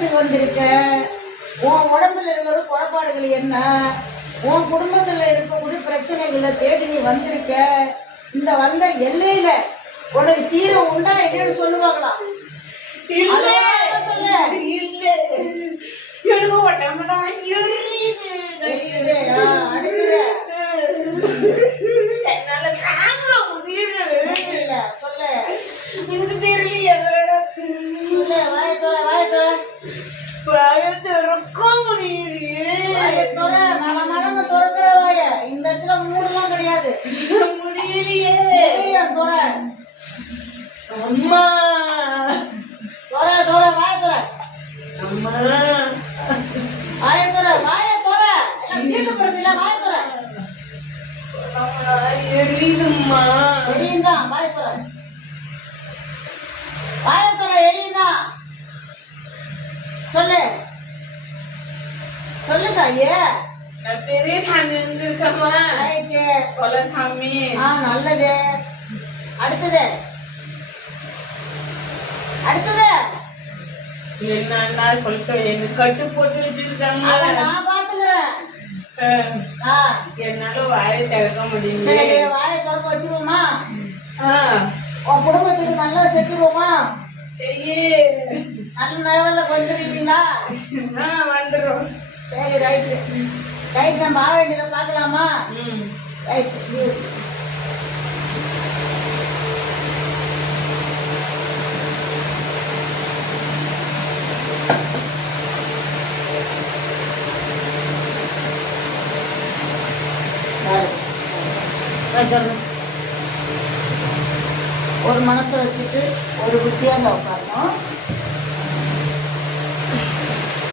குடும்பத்துக்கு வந்திருக்க. உன் உடம்புல இருக்கிற குழப்பாடுகள் என்ன, உன் குடும்பத்துல இருக்கக்கூடிய பிரச்சனைகளை தேடி நீ வந்திருக்க. இந்த வந்த எல்லையில உனக்கு தீரம் உண்டா இல்லைன்னு சொல்லு பார்க்கலாம். சொல்லு. என்னால தாங்க முடியல. சொல்லு. எனக்கு தெரியலையே. சொல்லு. வாயை தோற, வாயை தோற. வாயை திறக்க முடியலையே. வாயை தோற. மனமனன்னு திறக்கிற வாய. இந்த இடத்துல மூணுலாம் கிடையாது. முடியலையே. தோற. அம்மா தோற தோற. வாயை தோற. அம்மா வாயை தோற. வாயை தோற. தீர்க்க போறது இல்ல. வாயை தோற. எரியுதும்மா. எரியுந்தான். வாயை தோற. வாயை தோற. எரியுந்தான். சொல்லு. சொல்லு தாயே. பெரிய சாமி இருந்திருக்கம்மா. ரைட்டு. கொலை சாமி. நல்லது. அடுத்தது. அடுத்தது. என்னன்னா சொல்லிட்டு எனக்கு கட்டு போட்டு வச்சிருக்காங்க. அத நான் பாத்துக்கிறேன். என்னால வாயை திறக்க முடியல. சரி, வாயை திறக்க வச்சிருவோமா? உன் குடும்பத்துக்கு நல்லா செட்டுருவோமா? சரி, நல்ல லெவல்ல வந்துருக்கீங்களா? வந்துடும். சரி, ரைட்டு. ரைட், நம்ம ஆக வேண்டியதை பார்க்கலாமா? ரைட். ஒரு மனசை வச்சுட்டு ஒரு புத்தியாக உட்காரணும்.